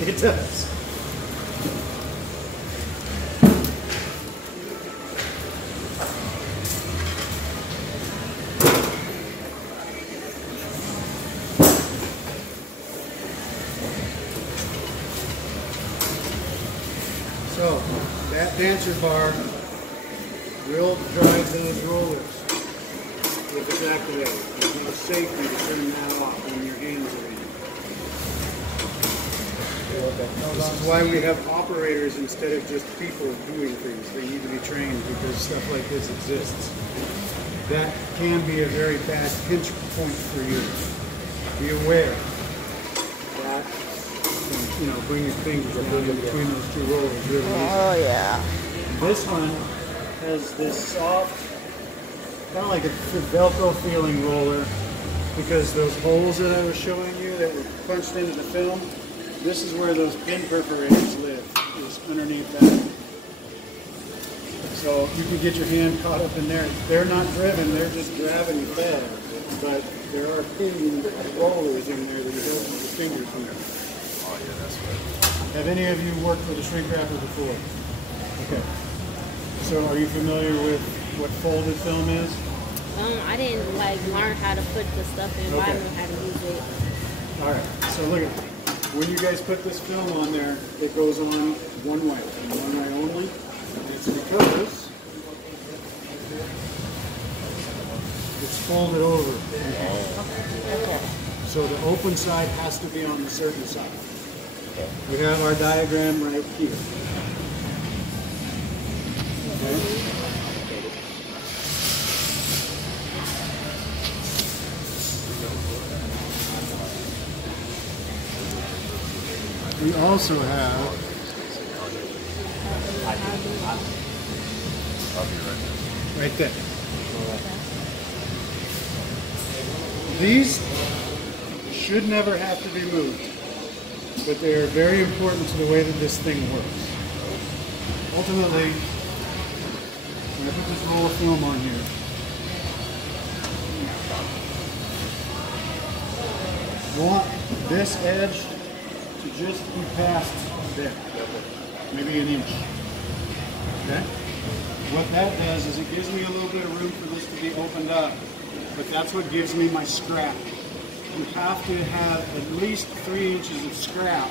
It does. So, that dancer bar will drive those rollers if it's activated. There's no safety to turn that off when your hands are in. This is why we have operators instead of just people doing things. They need to be trained because stuff like this exists. That can be a very bad pinch point for you. Be aware that, you know, bring your fingers down in between those two rollers really easy. Oh yeah. This one has this soft, kind of like a Velcro feeling roller, because those holes that I was showing you that were punched into the film, this is where those pin perforators live, is underneath that. So you can get your hand caught up in there. They're not driven, they're just gravity fed, but there are pin rollers in there that you don't put your fingers in. Oh yeah, that's right. Have any of you worked with a shrink wrapper before? Okay. So are you familiar with what folded film is? I didn't learn how to put the stuff in. Okay. I don't know how to use it. All right. So look at it. When you guys put this film on there, it goes on one way and one way only. It's because it's folded over. Okay. So the open side has to be on the certain side. We have our diagram right here. Okay. We also have right there. These should never have to be moved, but they are very important to the way that this thing works. Ultimately, when I put this roll of film on here, I want this edge to just be past there, maybe an inch. Okay? What that does is it gives me a little bit of room for this to be opened up, but that's what gives me my scrap. You have to have at least 3 inches of scrap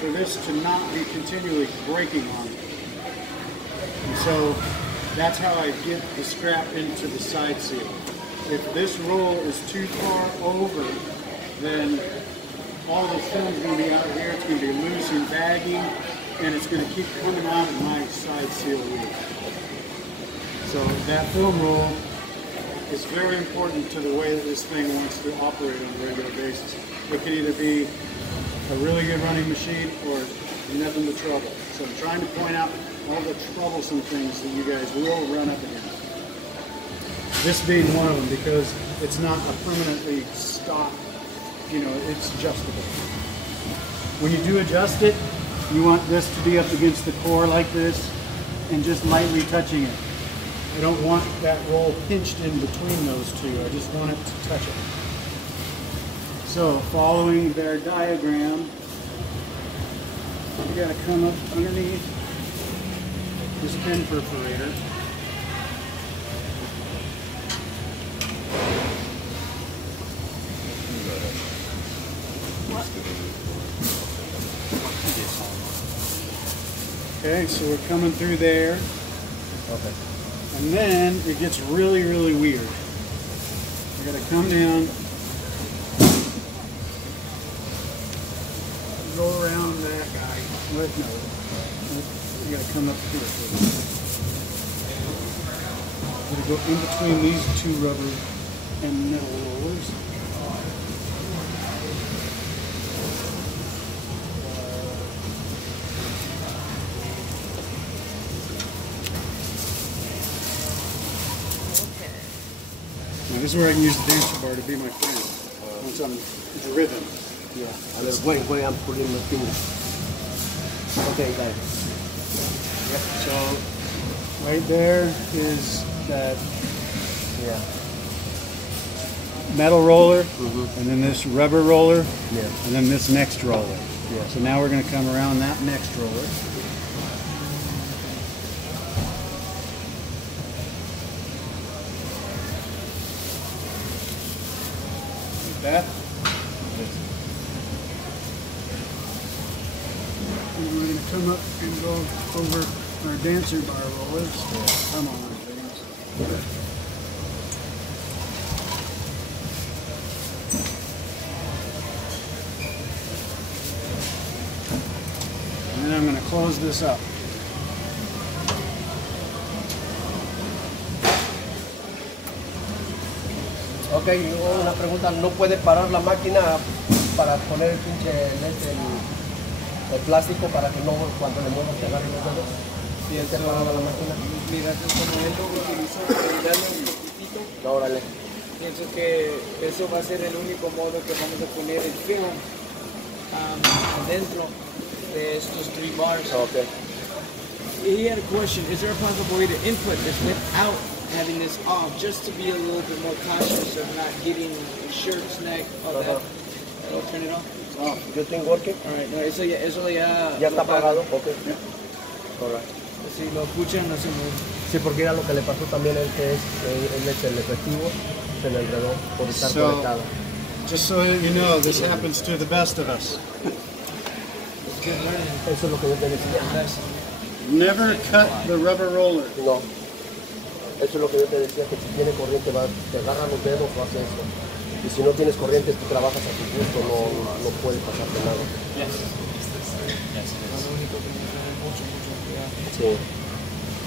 for this to not be continually breaking on you. And so that's how I get the scrap into the side seal. If this roll is too far over, then all the film's going to be out here, it's going to be loose and baggy, and it's going to keep coming out of my side seal wheel. So that film roll is very important to the way that this thing wants to operate on a regular basis. It can either be a really good running machine or nothing but trouble. So I'm trying to point out all the troublesome things that you guys will run up against. This being one of them, because it's not a permanently stock, you know, it's adjustable. When you do adjust it, you want this to be up against the core like this and just lightly touching it. I don't want that roll pinched in between those two. I just want it to touch it. So following their diagram, you got to come up underneath this pin perforator. Okay, so we're coming through there. Okay. And then it gets really, really weird. We're going to come down, go around that guy. What? No. You got to come up here. We're going to go in between these two rubber and metal rollers. Now this is where I can use the dancer bar to be my friend once I'm driven. Yeah. And then wait, I'm putting the finger. Okay, guys. Yep. So right there is that metal roller, and then this rubber roller, and then this next roller. Yeah, so now we're going to come around that next roller. Like that. And we're going to come up and go over our dancer bar rollers. Come on, James. And then I'm going to close this up. Ok, luego una pregunta, ¿no puede parar la máquina para poner el pinche el plástico para que no cuando le muevas te agarre los dedos? Sí, eso, parada la máquina. mira, como él lo utilizó para darle un poquitito, No, órale. pienso que eso va a ser el único modo que vamos a poner el film dentro de estos 3 bars. Ok. He had a question, is there a possible way to input this without having this off, just to be a little bit more cautious of not getting shirts, neck, all that? I'll turn it off. Oh, you think working? Alright, no, eso ya Ya está apagado. Ok. Alright. Si lo escuchan, no se mueve. Sí, porque era lo que le pasó también a él, que es el efectivo, se le enredó por estar So- conectado. Just so that you know, this happens to the best of us. It's good learning. Eso es lo que yo te decía. Never cut the rubber roller. No. Eso es lo que yo te decía, que si tiene corriente te agarra los dedos o hace eso. Y si no tienes corriente, tú trabajas a tu gusto, no puede pasarte nada. Sí.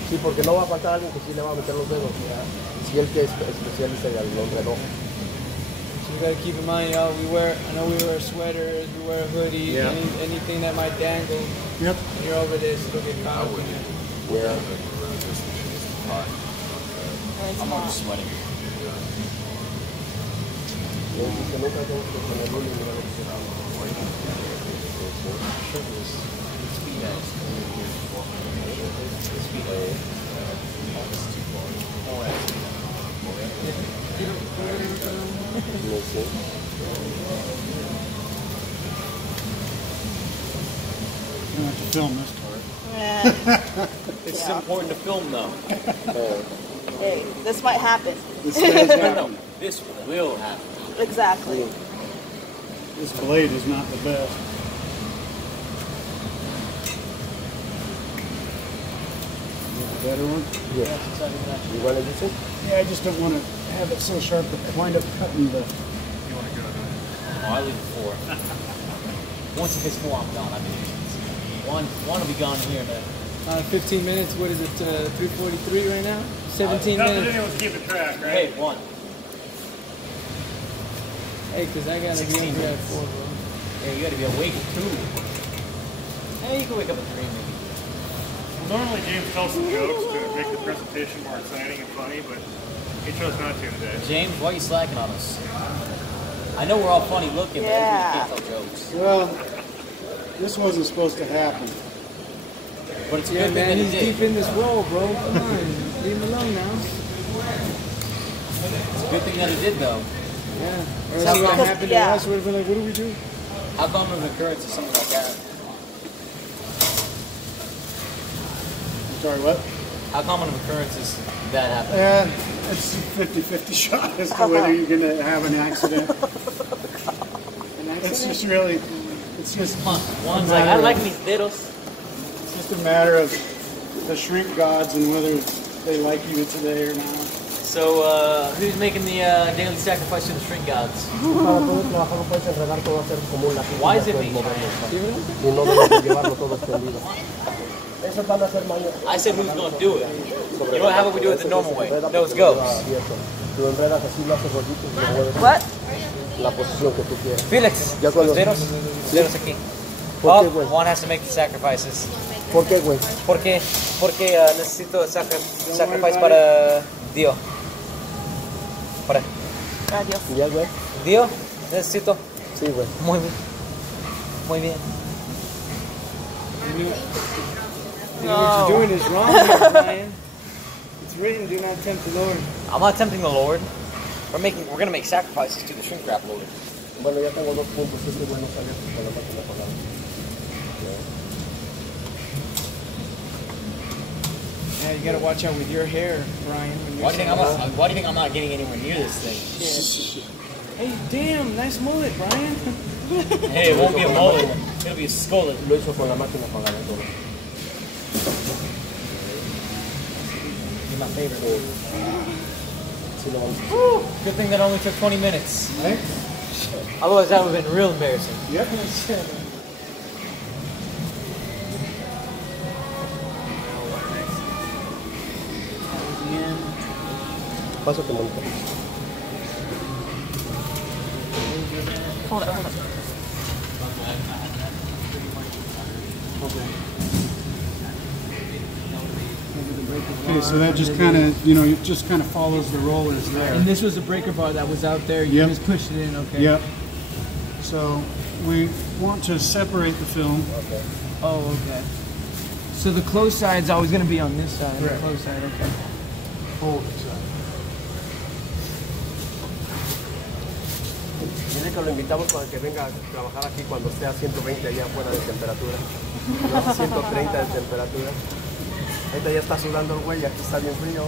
Sí, porque no va a faltar alguien que sí le va a meter los dedos. Si él que es especialista ya lo enredó. So you gotta keep in mind, I know we wear sweaters, we wear hoodies, Yeah. anything that might dangle. Yep. When you're over this, it'll get caught. Yeah. I'm already sweating. Y que nunca tengo que ponerlo y mira lo que se da. No sé. You don't have to film this part. It's important to film though. Hey, this might happen. This does No, happen. this will happen. Exactly. This blade is not the best. A better one? Yeah. You want to use it? Yeah, I just don't want to have it so sharp that the wind up cutting the. Oh, I leave it 4. Once it gets 4, I'm done. I mean, one will be gone here, man. 15 minutes, what is it, 3:43 right now? 17 minutes. anyone's keeping track, Hey, 1. Hey, because I gotta be 16 in here at minutes. 4, bro. Yeah, you gotta be awake at 2. Hey, you can wake up at 3 maybe. Normally James tells some jokes to make the presentation more exciting and funny, but he chose not to today. James, why are you slacking on us? I know we're all funny looking, but Yeah. we can't tell jokes. Well, this wasn't supposed to happen. But it's a Yeah, good thing man, that he's he did. deep in this role, bro. Come on, leave him alone now. It's a good thing that he did, though. Yeah. Or else How what come- happened yeah. to us would have been like, what do we do? How common of an occurrence is something like that? I'm sorry, what? How common of an occurrence is that happening? Yeah, it's a 50-50 shot as to whether you're going to have an accident. It's just really, it's just One's like, I like mis dedos. It's just a matter of the shrink gods and whether they like you today or not. So, who's making the daily sacrifice to the shrink gods? Para poder trabajar no puedes enredar todo, hacer como un lápiz. Why is it puedes me? moverlo, ¿sabes? Y no debes de llevarlo todo extendido. Esas van a ser mañas. I said who's going to do it. You know how about we do it the normal way? No, it's goes. Tú enredas así, lo haces rollitos y lo mueves What? la posición que tú quieras. Felix, Ya cuando- los dedos aquí. ¿Por qué, Oh, güey? one has to make the sacrifices. ¿Por qué, güey? Porque necesito sacrifice para Dios. Para Adiós. ¿Ya, güey? Dios, necesito. Sí, güey. Muy bien. Muy bien. You know what you're doing is wrong here, Brian. It's written, do not tempt the Lord. I'm not tempting the Lord. We're gonna make sacrifices to the shrink wrap Lord. Bueno, ya tengo 2 puntos. Este güey no sale con la máquina apagada. Yeah, you gotta watch out with your hair, Brian. When you're Why do you think I'm not getting anywhere near this thing? Hey, damn, nice mullet, Brian. Hey, it won't be a mullet. It'll be a skullet. Lo hizo con la máquina apagada todo. Be my favorite. Sí, lo vamos. Woo! Good thing that only took 20 minutes. Right? Otherwise, that would have been real embarrassing. Yep. Pásate, Mónica. Hold it, hold it. Okay, so that just kind of, you know, it just kind of follows the rollers there. And this was a breaker bar that was out there. You Yep. just pushed it in, okay? Yep. So we want to separate the film. Oh, okay. So the closed side's always going to be on this side. Correct. The closed side, okay. Hold it. Dile que lo invitamos para que venga a trabajar aquí cuando esté a 120 allá afuera de temperatura. No, a 130 de temperatura. Ahorita ya está sudando el güey, aquí está bien frío.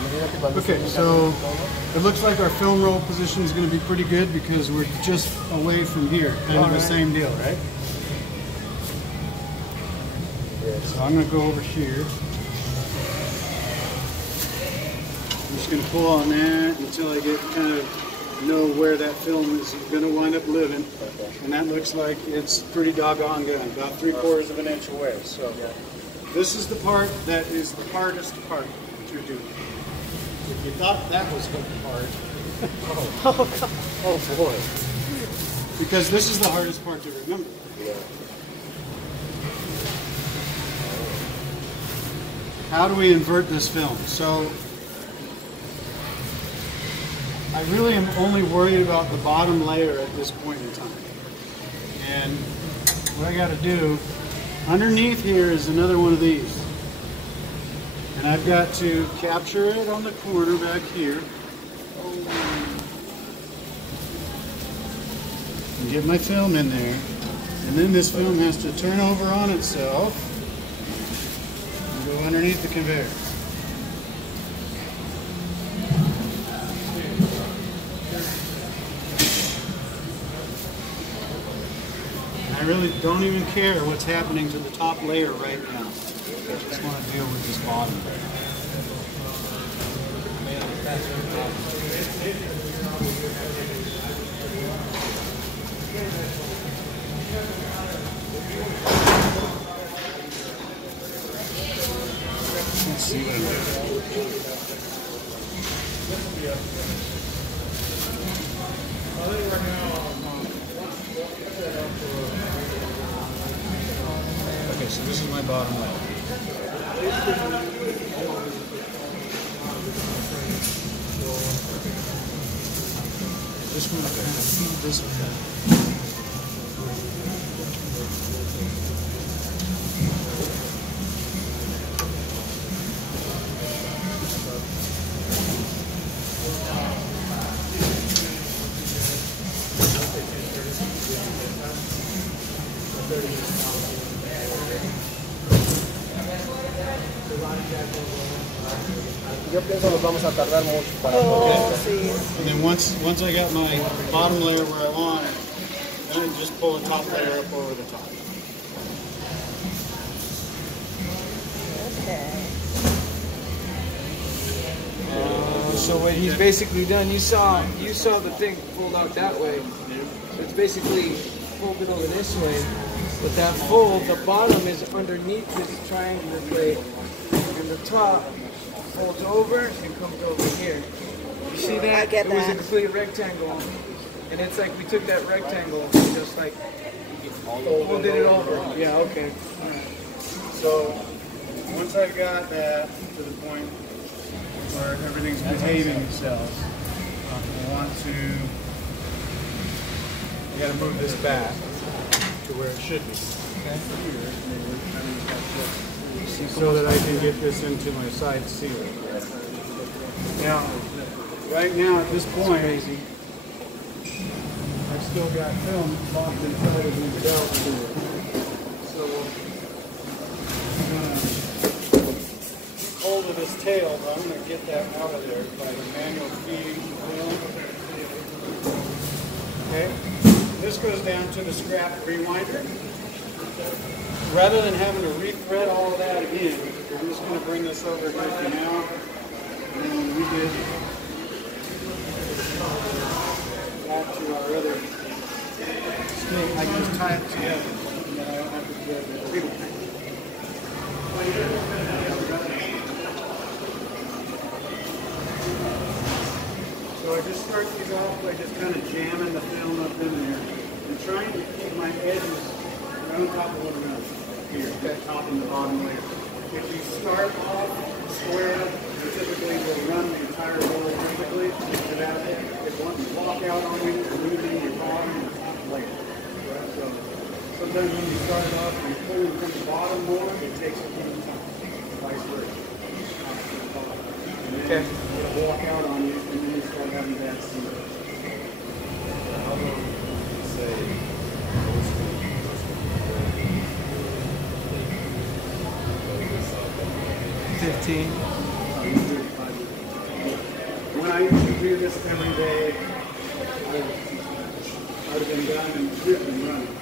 Imagínate cuando Okay, esté so it looks like our film roll position is going to be pretty good because we're just away from here. Kind of the same deal, right? So I'm going to go over here. I'm just going to pull on that until I get kind of know where that film is going to wind up living. And that looks like it's pretty doggone good, about 3/4 of an inch away. So this is the part that is the hardest part to do. If you thought that was hard, Oh boy. because this is the hardest part to remember. How do we invert this film? So I really am only worried about the bottom layer at this point in time. And what I got to do, underneath here is another one of these. And I've got to capture it on the corner back here. And get my film in there. And then this film has to turn over on itself and go underneath the conveyor. I really don't even care what's happening to the top layer right now. I just want to deal with this bottom. Let's see what I'm Okay, so this is my bottom layer. Just want to kind of feed this one. Yo pienso nos vamos a tardar mucho para Oh, sí. And then once I got my bottom layer where I want it, then I just pull the top layer up over the top. Okay. So what he's basically done, you saw the thing pulled out that way. So it's basically folded over this way. But that fold, the bottom is underneath this triangular plate, and the top folds over and comes over here. You see that? I get it was a that. complete rectangle, and it's like we took that rectangle and just like folded it over. Yeah. Okay. All right. So once I've got that to the point where everything's behaving itself, I want to, I got to move this back to where it should be. So that I can get this into my side sealer. Now, right now at this point, I've still got film locked inside of the belt here. So I'm gonna tail, but I'm going to get that out of there by the manual feeding the film. Okay, this goes down to the scrap rewinder. Rather than having to rethread all of that again, I'm just going to bring this over here for now. And then when we get back to our other stick, I can just tie it together. And then I don't have to do the rewind. So I just start these off by just kind of jamming the film up in there and trying to keep my edges on top of one another. Here, that top and the bottom layer. If you start off square, you typically will run the entire roll vertically without it. If one walk out on you, you're losing your bottom and top layer. So sometimes when you start off and pulling from the bottom more, it takes a little time. Vice versa. And then it'll walk out on you, and then you start having bad seams. How long, say, 15. When I used to do this every day, I'd have been done and running.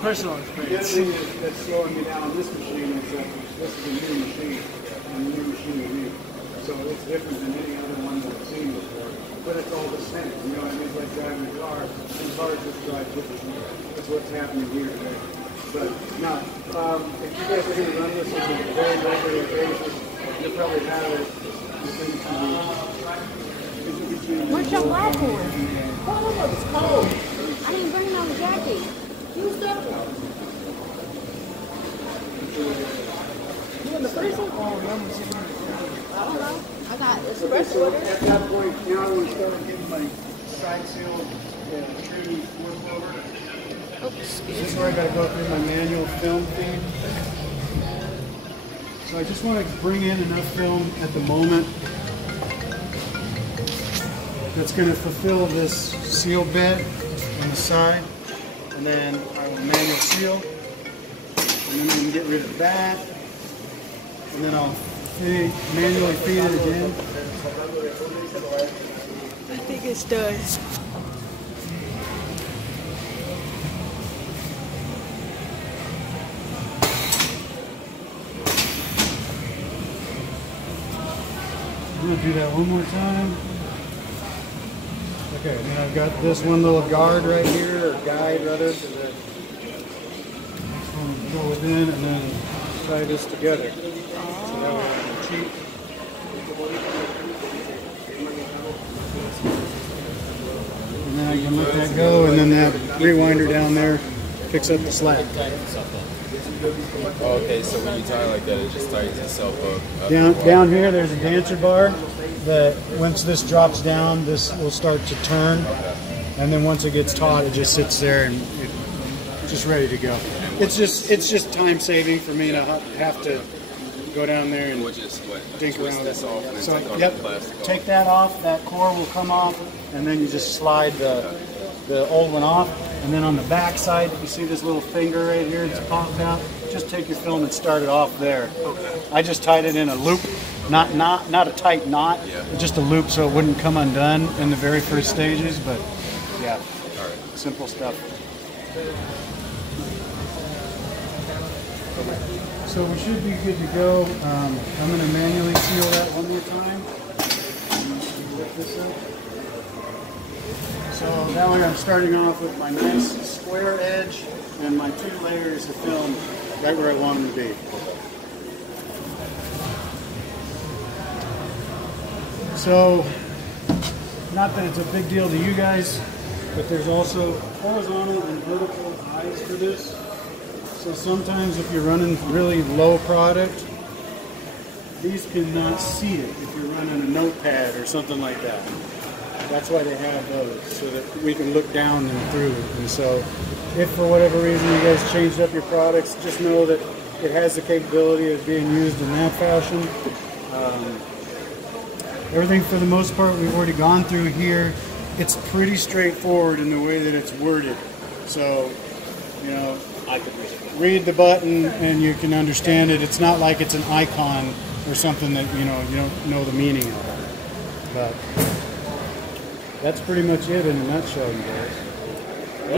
Personal The other experience. thing that's slowing me down on this machine is that this is a new machine, and a new machine to me. So it's different than any other one that I've seen before. But it's all the same. You know what I mean? It's like driving a car, and cars just drive differently. That's what's happening here today. But now, if you guys are going to run this on a very regular basis, you'll probably have it between 2 weeks. Where's your black one? Oh, it's cold. I didn't bring no jacket. You stuff it. You in the freezer? I don't know. I got So espresso. at that point, now I'm going to start getting my side seal true flip over. This is where I got to go through my manual film feed. So I just want to bring in enough film at the moment that's going to fulfill this seal bit on the side. And then I will manual seal. And then I'm going to get rid of that. And then I'll manually feed it again. I think it's done. I'm going to do that one more time. Okay, and then I've got this one little guard right here, or guide rather. So that next one will go within and then tie this together. So that way I can cheat. And then I can let that go, and then that rewinder down there picks up the slack. Oh, okay, so when you tie like that, it just tightens itself up. Down here, there's a dancer bar that once this drops down, this will start to turn. And then once it gets taut, it just sits there and it's just ready to go. It's just time saving for me to have to go down there and dink around with it. So, yep, take that off, that core will come off, and then you just slide the old one off. And then on the back side, you see this little finger right here that's popped out. Just take your film and start it off there. I just tied it in a loop, not a tight knot, but just a loop so it wouldn't come undone in the very first stages. But yeah, simple stuff. So we should be good to go. I'm going to manually seal that one more time. Lift this up. So that way I'm starting off with my nice square edge and my 2 layers of film right where I want them to be. So, not that it's a big deal to you guys, but there's also horizontal and vertical eyes for this. So sometimes if you're running really low product, these cannot see it if you're running a notepad or something like that. That's why they have those, so that we can look down and through. And so if for whatever reason you guys changed up your products, just know that it has the capability of being used in that fashion. Everything for the most part we've already gone through here. It's pretty straightforward in the way that it's worded. So, you know, I could read it. read the button and you can understand it. It's not like it's an icon or something that you don't know the meaning of it. But that's pretty much it in a nutshell, you guys.